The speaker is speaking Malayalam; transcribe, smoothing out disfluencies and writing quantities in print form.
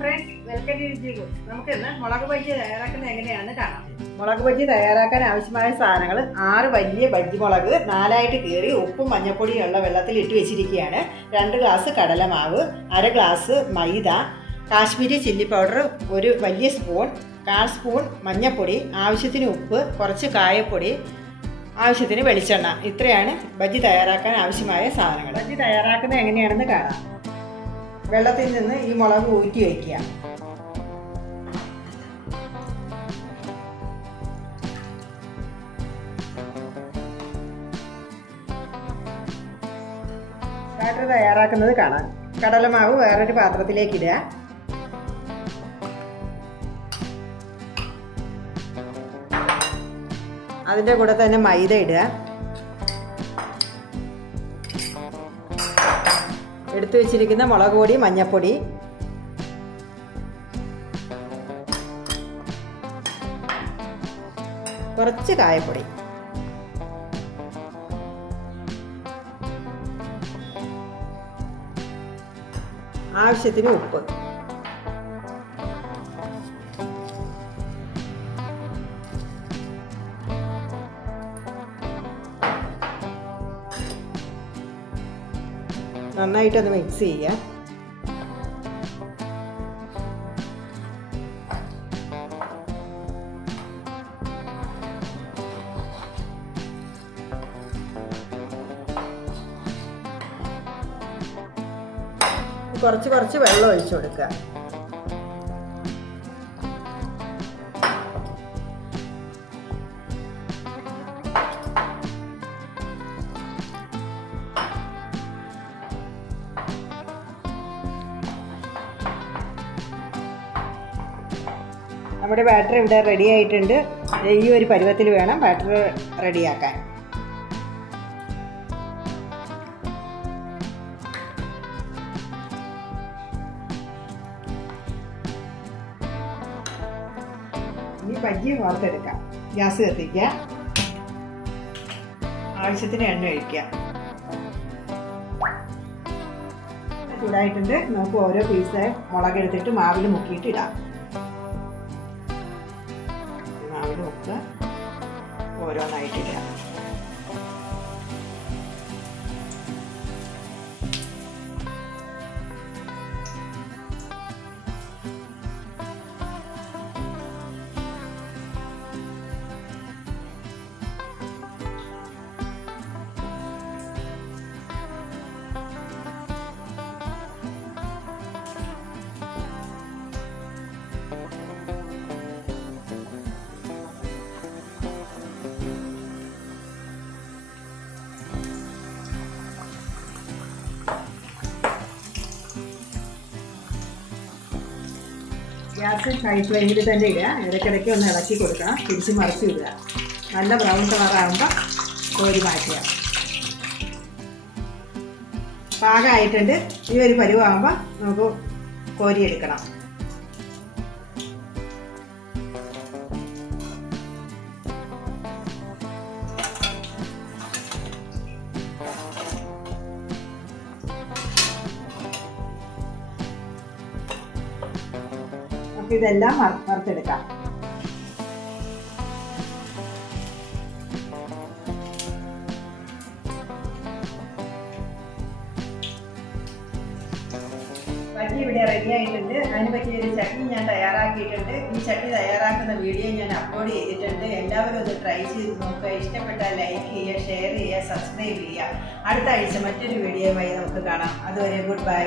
Friends, welcome to instagood. നമുക്ക് ഇന്ന് മുളക് ബജ്ജി തയ്യാറാക്കുന്നത് എങ്ങനെയാണെന്ന് കാണാം. മുളക് ബജ്ജി തയ്യാറാക്കാൻ ആവശ്യമായ സാധനങ്ങൾ 6 വലിയ ബജ്ജി മുളക് 4ആയിട്ട് കീറി ഉപ്പും മഞ്ഞപ്പൊടിയും ഉള്ള വെള്ളത്തിൽ ഇട്ട് വെച്ചിരിക്കുകയാണ്. 2 ഗ്ലാസ് കടലമാവ്, 1/2 ഗ്ലാസ് മൈദ, കാശ്മീരി ചില്ലി പൗഡർ 1 വലിയ സ്പൂൺ, 1/4 സ്പൂൺ മഞ്ഞപ്പൊടി, ആവശ്യത്തിന് ഉപ്പ്, കുറച്ച് കായപ്പൊടി, ആവശ്യത്തിന് വെളിച്ചെണ്ണ. ഇത്രയാണ് ബജ്ജി തയ്യാറാക്കാൻ ആവശ്യമായ സാധനങ്ങൾ. ബജ്ജി തയ്യാറാക്കുന്നത് എങ്ങനെയാണെന്ന് കാണാം. വെള്ളത്തിൽ നിന്ന് ഈ മുളക് ഊറ്റി വയ്ക്കുക. ബാറ്റർ തയ്യാറാക്കുന്നത് കാണാം. കടലമാവ് വേറൊരു പാത്രത്തിലേക്ക് ഇടുക. അതിൻ്റെ കൂടെ തന്നെ മൈദ ഇടുക. എടുത്തു വെച്ചിരിക്കുന്ന മുളക് പൊടി, മഞ്ഞൾപ്പൊടി, കുറച്ച് കായപ്പൊടി, ആവശ്യത്തിന് ഉപ്പ്, നന്നായിട്ടൊന്ന് മിക്സ് ചെയ്യുക. കുറച്ച് വെള്ളം ഒഴിച്ചു കൊടുക്കുക. നമ്മുടെ ബാറ്റർ ഇവിടെ റെഡി ആയിട്ടുണ്ട്. ഈ ഒരു പരുവത്തിൽ വേണം ബാറ്റർ റെഡിയാക്കാൻ. ഈ ബജ്ജി വറുത്തെടുക്കാം. ഗ്യാസ് കത്തിക്കുക, ആവശ്യത്തിന് എണ്ണ ഒഴിക്കുക. ചൂടായിട്ടുണ്ട്. നമുക്ക് ഓരോ പീസ് മുളകെടുത്തിട്ട് മാവിൽ മുക്കിയിട്ട് ഇടാം. മാവിൽ മുക്കുക, ഓരോന്നായിട്ട് ഇടുക. ഗ്യാസ് ഹൈ ഫ്ലെയിമിൽ തന്നെ ഇടുക. ഇടയ്ക്കിടയ്ക്ക് ഒന്ന് ഇളക്കി കൊടുക്കണം. തിരിച്ച് മറിച്ച് ഇടുക. നല്ല ബ്രൗൺ കളറാകുമ്പോൾ കോരി മാറ്റുക. പാകമായിട്ടുണ്ട്. ഈ ഒരു പരുവാകുമ്പോൾ നമുക്ക് കോരിയെടുക്കണം. ഇതെല്ലാം വറുത്തെടുക്കാം. ബജ്ജി ഇവിടെ റെഡി ആയിട്ടുണ്ട്. അതിന് പറ്റിയൊരു ചട്നി ഞാൻ തയ്യാറാക്കിയിട്ടുണ്ട്. ഈ ചട്നി തയ്യാറാക്കുന്ന വീഡിയോ ഞാൻ അപ്ലോഡ് ചെയ്തിട്ടുണ്ട്. എല്ലാവരും ഒന്ന് ട്രൈ ചെയ്ത് നോക്കുക. ഇഷ്ടപ്പെട്ടാൽ ലൈക്ക് ചെയ്യുക, ഷെയർ ചെയ്യുക, സബ്സ്ക്രൈബ് ചെയ്യുക. അടുത്ത ആഴ്ച മറ്റൊരു വീഡിയോയുമായി നമുക്ക് കാണാം. അതുവരെ ഗുഡ് ബൈ.